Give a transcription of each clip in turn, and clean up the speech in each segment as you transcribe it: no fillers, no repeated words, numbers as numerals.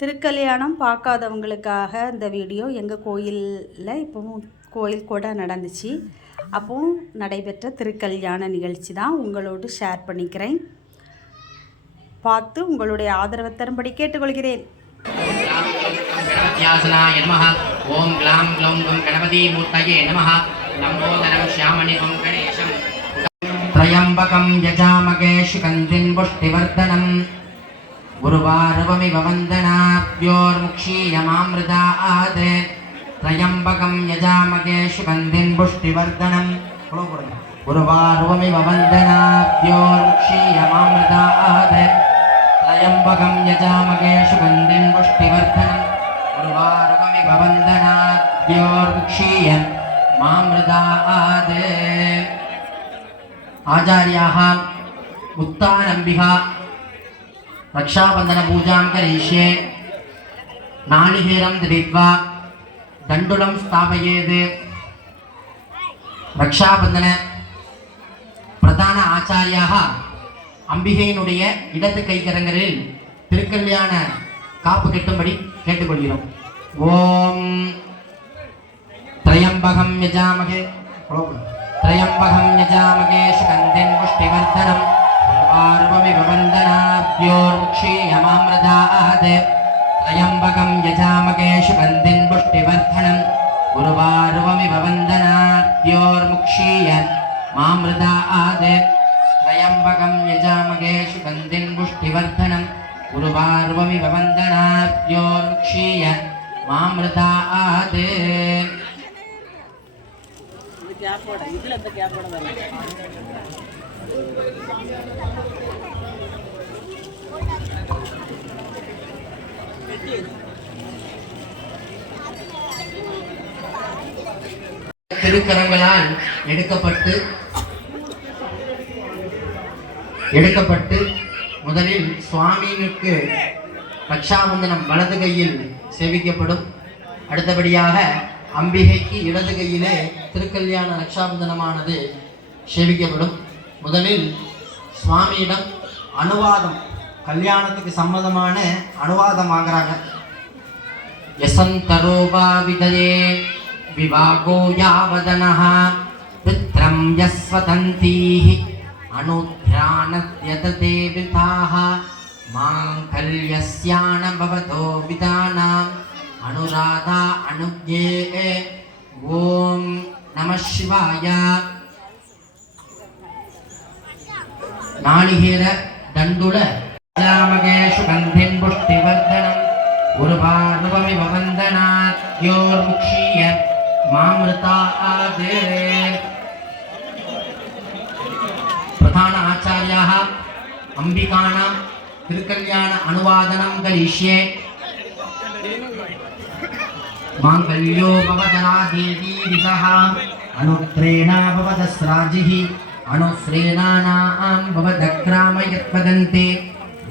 திருக்கல்யாணம் பார்க்காதவங்களுக்காக இந்த வீடியோ. எங்கள் கோயிலில் இப்போவும் கோயில் கூட நடந்துச்சு. அப்போவும் நடைபெற்ற திருக்கல்யாண நிகழ்ச்சி தான் உங்களோடு ஷேர் பண்ணிக்கிறேன். பார்த்து உங்களுடைய ஆதரவை தரும்படி கேட்டுக்கொள்கிறேன். ஓம் க்ளாம் க்ளௌம் கணபதி மூர்த்தயே நமः. லம்போதரம் ஷ்யாமணிகம் கணேசம் த்ரயம்பகம் யஜாமகே சுகந்தின் புஷ்டிவர்தனம் குருவாரவமிவ வந்தனாப்யோர்முக்ஷீயமாம்ருதாத். த்ரயம்பகம் யஜாமகே சுகந்தின் புஷ்டிவர்தனம் குருவாரவமிவ வந்தனாப்யோர்முக்ஷீயமாம்ருதாத். த்ரயம்பகம் யஜாமகே சுகந்தின் புஷ்டிவர்தனம் குருவாரவமிவ வந்தனாப்யோர்முக்ஷீயமாம்ருதாத். आचार्याः उत्तानम्बिका रक्षाबंधन पूजा करिष्ये. नालिकेरं दृष्ट्वा दण्डुलं स्थापयेत्. रक्षाबंधन प्रधान आचार्याः अंबिகையினுடைய இடது கைக்கரங்களில் திருக்கல்யாண காப்பு கட்டும்படி கேட்டுக்கொள்கிறோம். ஓம் த்ரயம்பகம் யஜாமகே त्रयंबकं यजामहे सुगन्धिं पुष्टिवर्धनं उर्वारुकमिव वन्दनाभ्योर्मुक्षीयमामृतात्. त्रयंबकं यजामहे सुगन्धिं पुष्टिवर्धनं उर्वारुकमिव वन्दनाभ्योर्मुक्षीयमामृतात्. त्रयंबकं यजामहे सुगन्धिं पुष्टिवर्धनं उर्वारुकमिव वन्दनाभ्योर्मुक्षीयमामृतात्. திருக்கரங்களால் எடுக்கப்பட்டு முதலில் சுவாமியினுக்கு ரக்ஷாபந்தனம் வலது கையில் சேவிக்கப்படும். அடுத்தபடியாக அம்பிகைக்கு இடது கையிலே திருக்கல்யாண ரக்ஷாபந்தனமானது சேவிக்கப்படும். முதலில் சுவாமியிடம் அனுவாதம், கல்யாணத்துக்கு சம்மதமான அனுவாதம் வாங்குறாங்க. யசந்தரோபா விதயே விவாகோ யாவதனஹ பித்ரம் யஸ்வதந்தீஹி அனுத்யானத்யததே விதாஹ மாங்கல்யஸ்யான பவதோ விதானாம் अनुराधा अनुज्ञे. ओम नमः शिवाय. नालिकेर दण्डुल यजामहे सुगन्धिं पुष्टिवर्धनं उर्वारुकमिव वन्दनाभ्योर्मुक्षीयमामृतात्. प्रधान आचार्याः अंबिकानां तिरुकल्याण अनुवादनं करिष्ये. मांगल्यो भवदराधीरीरितः अनुत्रेण भवदस्राजिः अनुश्रेणानां भवदग्रामयत्वदन्ते.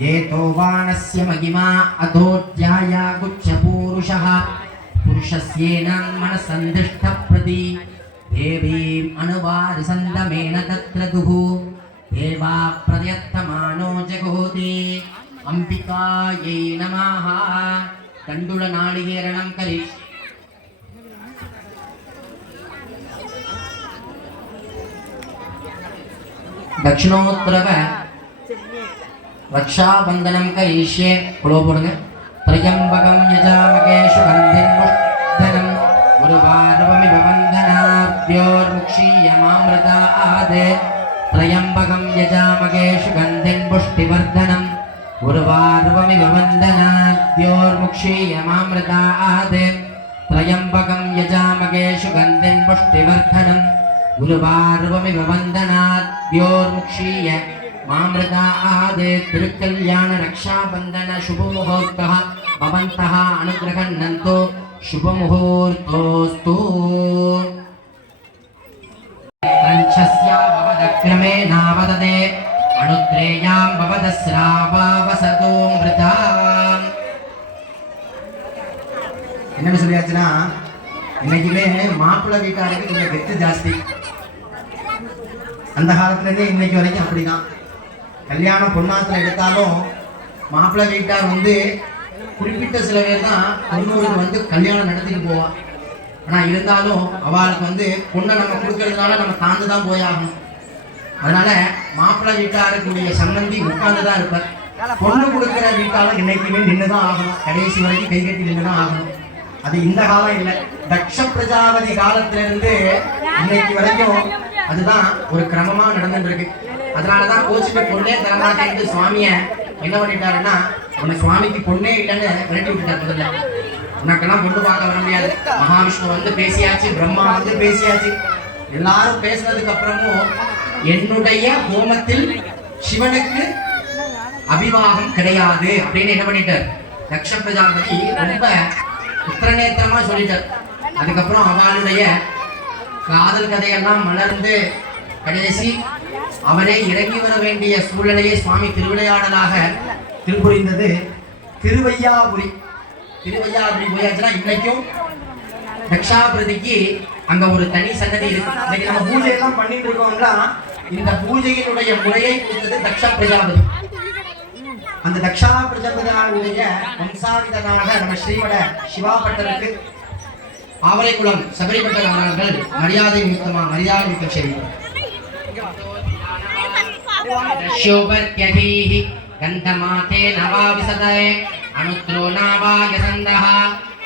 येतो वानस्य महिमा अधोऽध्याया गुच्छपूरुषः पुरुषस्येनं मनसन्दिष्टप्रति देवीम् अनुवारिसन्दमेन तत्र दुः देवा प्रयत्तमानो जगोति. अंबिकायै नमः. दण्डुल नालिकेरणं करिष्ये. दक्षिणोत्तरव रक्षाबंधनं करिष्ये. त्रयंबकं यजामहे सुगन्धिं पुष्टिवर्धनं उर्वारुकमिव वन्दनाभ्योर्मुक्षीयमामृतात्. त्रयंबकं यजामहे सुगन्धिं पुष्टिवर्धनं उर्वारुकमिव वन्दनाभ्योर्मुक्षीयमामृतात्. त्रयंबकं यजामहे सुगन्धिं पुष्टिवर्धनं उर्वारुकमिव वन्दनाभ्योर्मुक्षीयमामृतात्. तिरुकल्याण रक्षाबंधन शुभमुहूर्तः भवन्तः अनुग्रहन्नन्तु. शुभमुहूर्तोऽस्तु. पंचस्या भवदक्रमेण वदते अनुत्रेयां भवदस्रावावसतो मृता. என்னன்னு சொல்லியாச்சுன்னா, இன்னைக்குமே மாப்பிள்ளை வீட்டாருக்கு கொஞ்சம் வெத்து ஜாஸ்தி. அந்த காலத்துலேருந்தே இன்னைக்கு வரைக்கும் அப்படிதான். கல்யாணம் பொண்ணாத்துல எடுத்தாலும் மாப்பிள்ளை வீட்டார் வந்து குறிப்பிட்ட சில பேர் தான் பொண்ணூருக்கு வந்து கல்யாணம் நடத்திட்டு போவா. ஆனா இருந்தாலும் அவளுக்கு வந்து பொண்ணை நம்ம கொடுக்கறதுனால நம்ம தாழ்ந்து தான் போயாகணும். அதனால மாப்பிள்ளை வீட்டாருக்குரிய சம்பந்தி உட்கார்ந்து தான் இருப்பார். பொண்ணு கொடுக்கிற வீட்டாலும் இன்னைக்குமே நின்றுதான் ஆகணும். கடைசி வரைக்கும் கை கட்டி நின்றுதான் ஆகணும். அது இந்த காலம் இல்லை, தக்ஷ பிரஜாபதி காலத்திலிருந்து இன்னைக்கு வரைக்கும் அதுதான் ஒரு கிரமமா நடந்துட்டு இருக்கு. அதனாலதான் கோச்சுக்கு பொண்ணே தரமாட்டேன்னு சுவாமிய என்ன பண்ணிட்டாருன்னா, உன்னை சுவாமிக்கு பொண்ணே இல்லைன்னு விரட்டி விட்டுட்டார். முதல்ல உனக்கெல்லாம் பொண்ணு பார்க்க வர முடியாது. மகாவிஷ்ணு வந்து பேசியாச்சு, பிரம்மா வந்து பேசியாச்சு. எல்லாரும் பேசினதுக்கு அப்புறமும் என்னுடைய ஹோமத்தில் சிவனுக்கு அபிவாகம் கிடையாது அப்படின்னு என்ன பண்ணிட்டார் தக்ஷ பிரஜாபதி ரொம்ப உத்திரநேத்திரமா சொல்லிட்டார். அதுக்கப்புறம் அவளுடைய காதல் கதையெல்லாம் மலர்ந்து கடைசி அவனை இறங்கி வர வேண்டிய சூழ்நிலையை சுவாமி திருவிளையாடலாக திருப்புரிந்தது திருவையாபுரி. திருவையாபுரி போயாச்சுன்னா இன்னைக்கும் தக்ஷாபிரதிக்கு அங்க ஒரு தனி சன்னதி இருக்கு. இன்னைக்கு நம்ம பூஜை எல்லாம் பண்ணிட்டு இருக்கோம்னா இந்த பூஜையினுடைய முறையை கொடுத்தது தக்ஷ பிரஜாபதி. அந்த தக்ஷா பிரஜாபதியுடைய வம்சாவிதனாக நம்ம ஸ்ரீமட சிவாபட்டருக்கு ஆவரைக்குளம் சபரிபட்டர் அவர்கள் மரியாதை மிக்க செய்தார். शोभत्यधीः गन्धमाते नवाविशदये अनुत्रो नावायसन्दः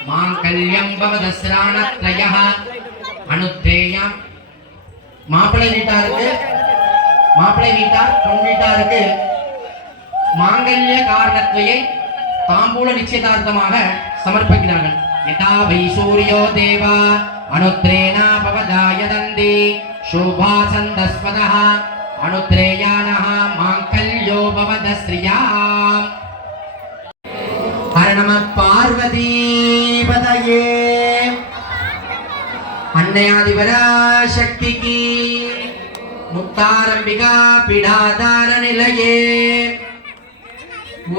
माङ्गल्यं भवदस्राणत्रयः अनुत्रेयं மாப்பிள்ளை வீட்டார் பொன் வீட்டாருக்கு மாங்கல்ய காரணத்வயை தாம்பூல நிச்சயதார்த்தமாக சமர்ப்பிக்கிறார்கள். யதா வை சூர்யோ தேவா அனுத்ரேணா பவதாயதந்தி சோபாசந்தஸ்வதः अनुत्रेयानः माङ्गल्यो भवदस्त्रियाम्। हर नमः पार्वतीपतये। अन्नयादिपराशक्ति की मुक्तारंबिका पीडाधार निलये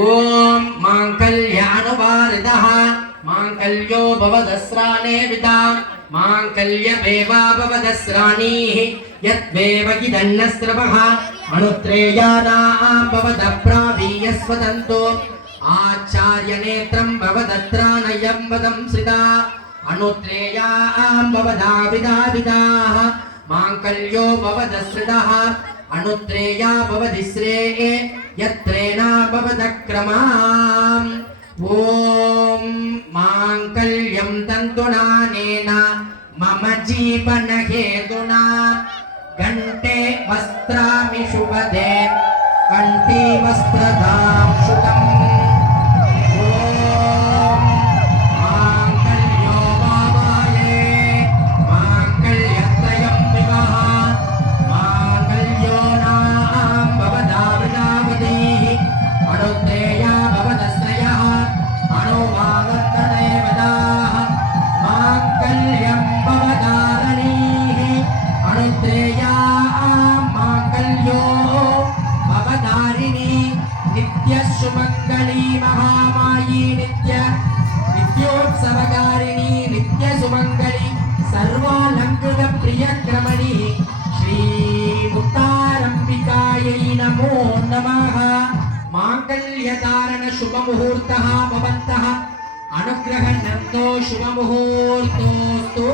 ओम माङ्गल्यानुवारितः माङ्गल्यो भवदस्राणे विदाम् माङ्गल्यमेवा भवदस्राणीः यद्वेवगिदन्नस्रवः अनुत्रेयानां भवदप्रावीयस्वदन्तो आचार्यनेत्रं भवदत्राणयं वदं श्रिता अनुत्रेयां भवदाविदाविदाः माङ्गल्यो भवदश्रितः अनुत्रेया भवदिश्रे यत्रेणा भवदक्रमाम् ओम माङ्गल्यं तन्तुनानेन मम जीवन हेतुना घंटे वस्त्रामि शुभदे कंठी वस्त्रदां शुभम् ओम माङ्गल्यो भावाये माङ्गल्यत्रयं विवाह माङ्गल्यो नां भवदाविदावधीः अनुत्रेया भवदस्त्रयः अनुवागतदेवताः माङ्गल्यं भवदारणीः अनुत्रेया माङ्गल्यो भवदारिणी नित्यसुमङ्गली महामायी नित्योत्सवकारिणी नित्यसुमङ्गली सर्वालङ्कृतप्रियक्रमणी श्रीमुक्तारम्बिकायै नमो नमः। माङ्गल्यधारण शुभमुहूर्तः भवन्तः अनुग्रहणन्तो शुभमुहूर्तोऽस्तु।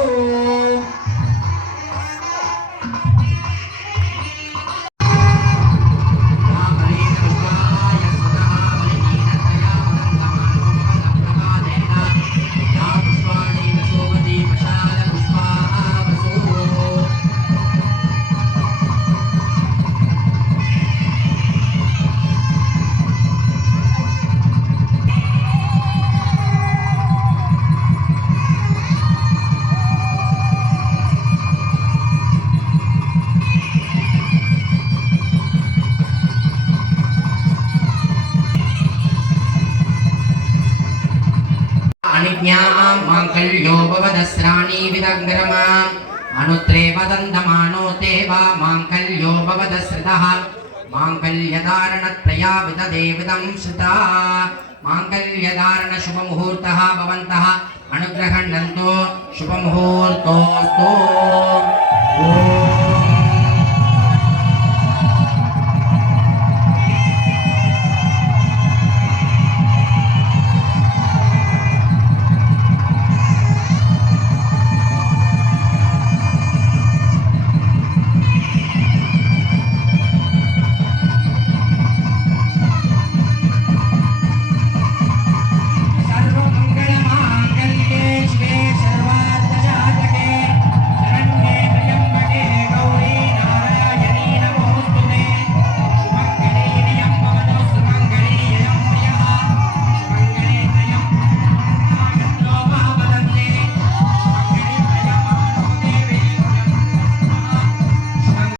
माङ्गल्यो भवदस्राणी विदग्रमाम् अनुत्रे वदन्तमानो देवा माङ्गल्यो भवदस्रितः माङ्गल्यधारणत्रया विददेविदं श्रुता माङ्गल्यधारण शुभमुहूर्तः भवन्तः अनुग्रहणन्तो शुभमुहूर्तोऽस्तु।